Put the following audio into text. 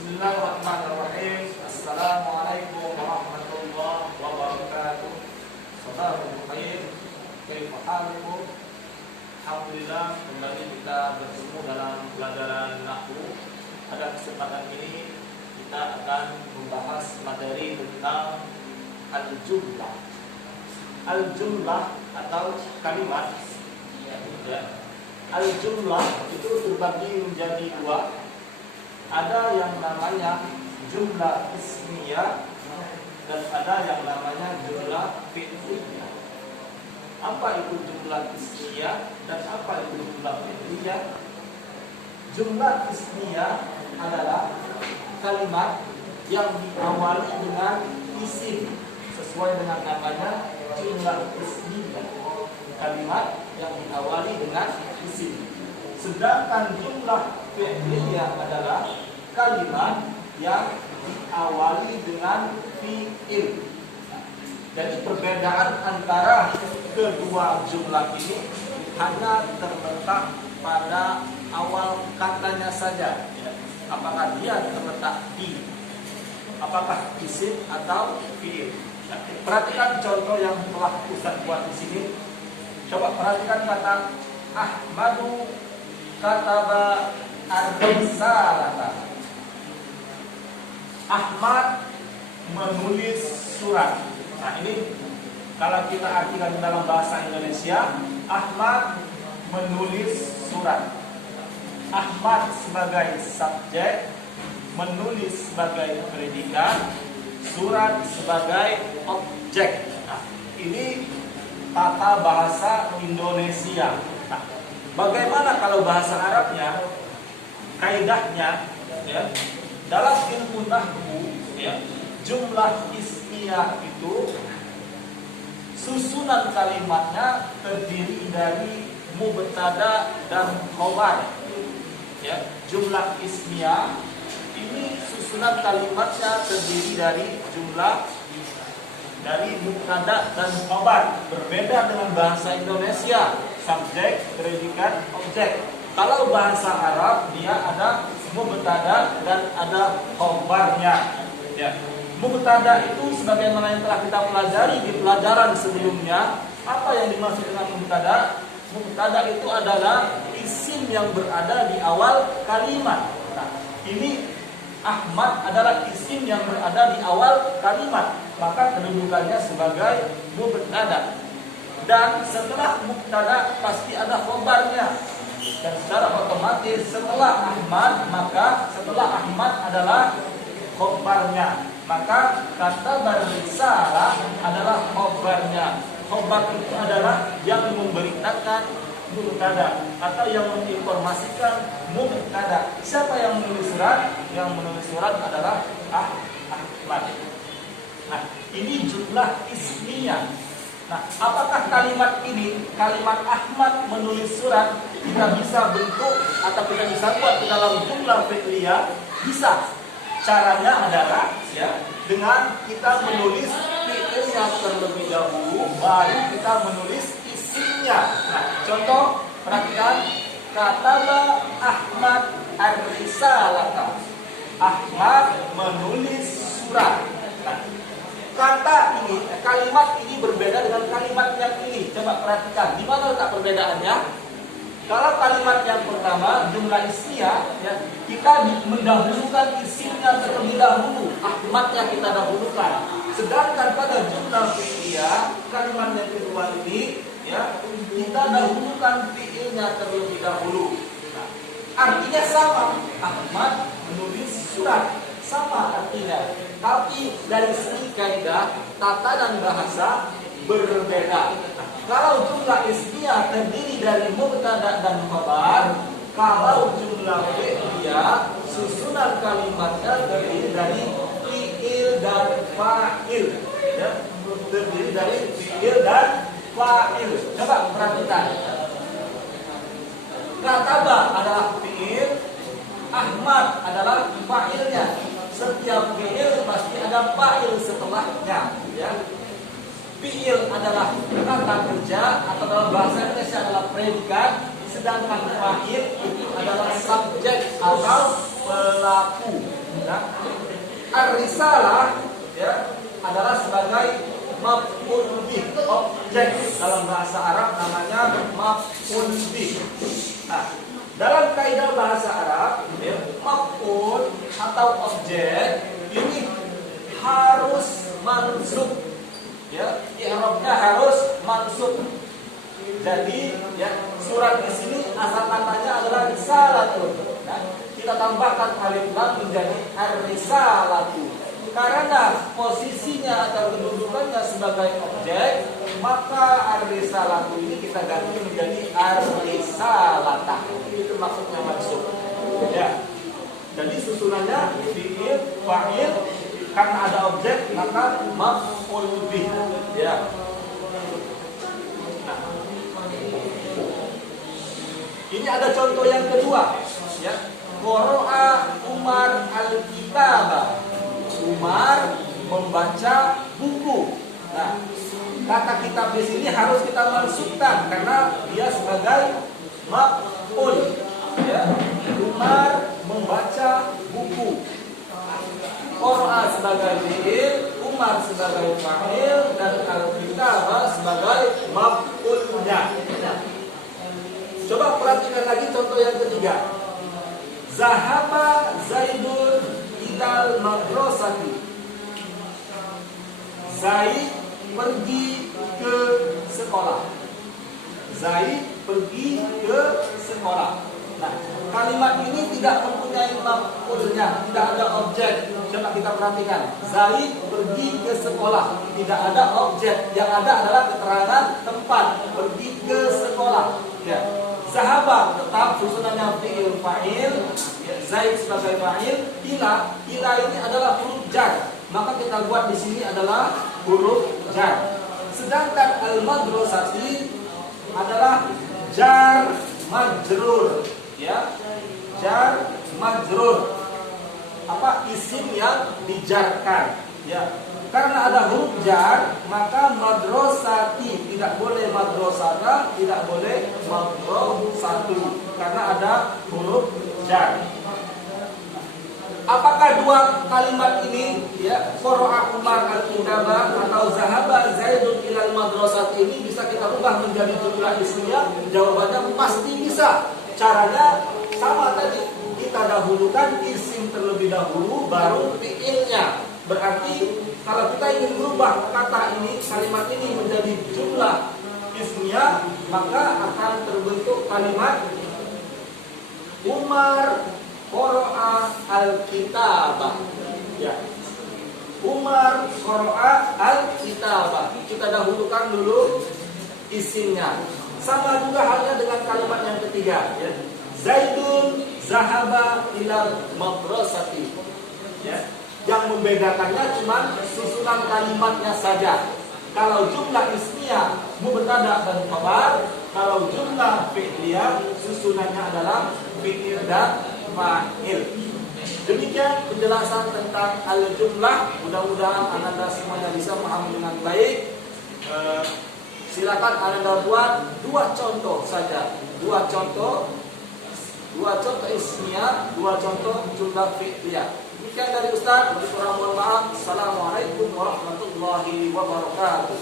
Bismillahirrahmanirrahim. Assalamualaikum warahmatullahi wabarakatuh. Saudara khair, kaifa halukum? Alhamdulillah, kembali kita bertemu dalam pelajaran nahwu. Pada kesempatan ini kita akan membahas materi tentang al-jumlah. Al-jumlah atau kalimat. Al-jumlah itu terbagi menjadi dua. Ada yang namanya jumlah ismiyah dan ada yang namanya jumlah fi'liyah. Apa itu jumlah ismiyah dan apa itu jumlah fi'liyah? Jumlah ismiyah adalah kalimat yang diawali dengan isim sesuai dengan namanya jumlah ismiyah. Kalimat yang diawali dengan isim. Sedangkan jumlah fi'liyah adalah kalimat yang diawali dengan fi'il. Jadi perbedaan antara kedua jumlah ini hanya terletak pada awal katanya saja. Apakah dia terletak di apakah isim atau fi'il. Perhatikan contoh yang telah Ustaz buat di sini. Coba perhatikan kata Ahmadu kataba ar-risalata. Ahmad menulis surat. Nah ini kalau kita artikan dalam bahasa Indonesia, Ahmad menulis surat. Ahmad sebagai subjek, menulis sebagai predikat, surat sebagai objek. Nah, ini tata bahasa Indonesia. Nah, bagaimana kalau bahasa Arabnya? Kaidahnya ya, dalam ilmu nahwu ya, jumlah ismiyah itu susunan kalimatnya terdiri dari mubtada dan khabar. Ya, jumlah ismiyah ini susunan kalimatnya terdiri dari mubtada dan khabar. Berbeda dengan bahasa Indonesia, subjek, predikat, objek. Kalau bahasa Arab dia ada mubtada dan ada khabarnya. Ya. Mubtada itu sebagaimana yang telah kita pelajari di pelajaran sebelumnya. Apa yang dimaksud dengan mubtada? Mubtada itu adalah isim yang berada di awal kalimat. Nah, ini Ahmad adalah isim yang berada di awal kalimat, maka kedudukannya sebagai mubtada. Dan setelah mubtada pasti ada khabarnya. Dan secara otomatis setelah Ahmad, maka setelah Ahmad adalah khabarnya. Maka kata berrisalah adalah khabarnya. Khabar itu adalah yang memberitakan mubtada atau yang menginformasikan mubtada. Siapa yang menulis surat? Yang menulis surat adalah Ahmad. Nah, ini jumlah ismiyah. Nah, apakah kalimat ini, kalimat Ahmad menulis surat, kita bisa bentuk atau kita bisa buat ke dalam jumlah fi'liyah? Bisa. Caranya adalah ya, dengan kita menulis fi'ilnya terlebih dahulu, baru kita menulis isimnya. Nah, contoh, perhatikan, kataba Ahmad ar-risalata. Ahmad menulis surat. Nah, kata ini, kalimat ini berbeda dengan kalimat yang ini. Coba perhatikan, di mana letak perbedaannya? Kalau kalimat yang pertama, jumlah ismiyah, ya, kita mendahulukan isimnya terlebih dahulu. Ahmadnya kita dahulukan. Sedangkan pada jumlah fi'liyah, kalimat yang kedua ini, ya, kita dahulukan fi'ilnya terlebih dahulu. Nah, artinya sama. Ahmad menulis surat. Sama artinya. Tapi dari segi kaidah, tata dan bahasa berbeda. Kalau jumlah ismiyah terdiri dari mubtada dan khabar, kalau jumlah fi'liyah susunan kalimatnya terdiri dari fi'il dan fa'il. Ya, terdiri dari fi'il dan fa'il. Coba perhatikan. Kataba adalah fi'il, Ahmad adalah fa'ilnya. Setiap fi'il pasti ada fa'il setelahnya, ya. Fi'il adalah kata kerja atau dalam bahasa Indonesia adalah predikat, sedangkan fa'il itu adalah subjek atau pelaku. Nah, ar-risalah ya adalah sebagai maf'ul bih, objek dalam bahasa Arab namanya maf'ul bih. Nah, dalam kaidah bahasa Arab, ya, maf'ul atau objek ini harus mansub. Ya, i'rabnya harus mansub. Jadi, ya, surat di sini asal katanya adalah risalatun. Nah, kita tambahkan alif lam menjadi ar-risalatu. Karena posisinya atau kedudukannya sebagai objek, maka ar-risalatu ini kita ganti menjadi ar-risalatah. Itu maksudnya maksud. Ya. Jadi susunannya fi'il, fa'il, karena ada objek maka maf'ul bih. Ya. Nah. Ini ada contoh yang kedua, ya. Qara'a Umar al-kitaba. Umar membaca buku. Nah, kata kitab di sini harus kita mansubkan karena dia sebagai maf'ul. Ya, Umar membaca buku. Qara'a sebagai fi'il, Umar sebagai fa'il, dan al-kitaba sebagai maf'ulnya. Coba perhatikan lagi contoh yang ketiga. Zahaba Zaidun ilal madrasati. Zaid pergi ke sekolah. Zaid pergi ke sekolah. Nah, kalimat ini tidak mempunyai maf'ulnya, tidak ada objek. Coba kita perhatikan. Zaid pergi ke sekolah, tidak ada objek. Yang ada adalah keterangan tempat pergi ke sekolah. Ya. Zahaba tetap susunannya fi'il fa'il, ya, Zaid sebagai fa'il, ila ini adalah huruf jar. Maka kita buat di sini adalah huruf jar. Sedangkan al-madrasati adalah jar majrur, ya. Jar majrur. Apa isim yang dijarkan, ya. Karena ada huruf jar, maka madrasati tidak boleh madrasata, tidak boleh madrasatu karena ada huruf jar. Apakah dua kalimat ini, ya, qara'a Umar al-kitaba atau zahaba Zaidun ilal madrasati ini bisa kita ubah menjadi jumlah ismiyah? Jawabannya pasti bisa. Caranya sama tadi, kita dahulukan isim terlebih dahulu baru fi'ilnya. Berarti kalau kita ingin merubah kata ini, kalimat ini menjadi jumlah ismiyah, maka akan terbentuk kalimat Umar qara'a al-kitaba. Ya. Umar qara'a al-kitaba. Kita dahulukan dulu isimnya. Sama juga halnya dengan kalimat yang ketiga, ya. Zaidun zahaba ilal madrasati. Ya. Yang membedakannya cuma susunan kalimatnya saja. Kalau jumlah ismiyah mubtada dan khabar, kalau jumlah fi'liyah susunannya adalah fi'il dan fa'il. Demikian penjelasan tentang al-jumlah. Mudah-mudahan Anda semuanya bisa paham dengan baik. Silakan Anda buat dua contoh saja. Dua contoh ismiyah, dua contoh jumlah fi'liyah. Demikian dari Ustaz, kurang mohon maaf. Assalamualaikum warahmatullahi wabarakatuh.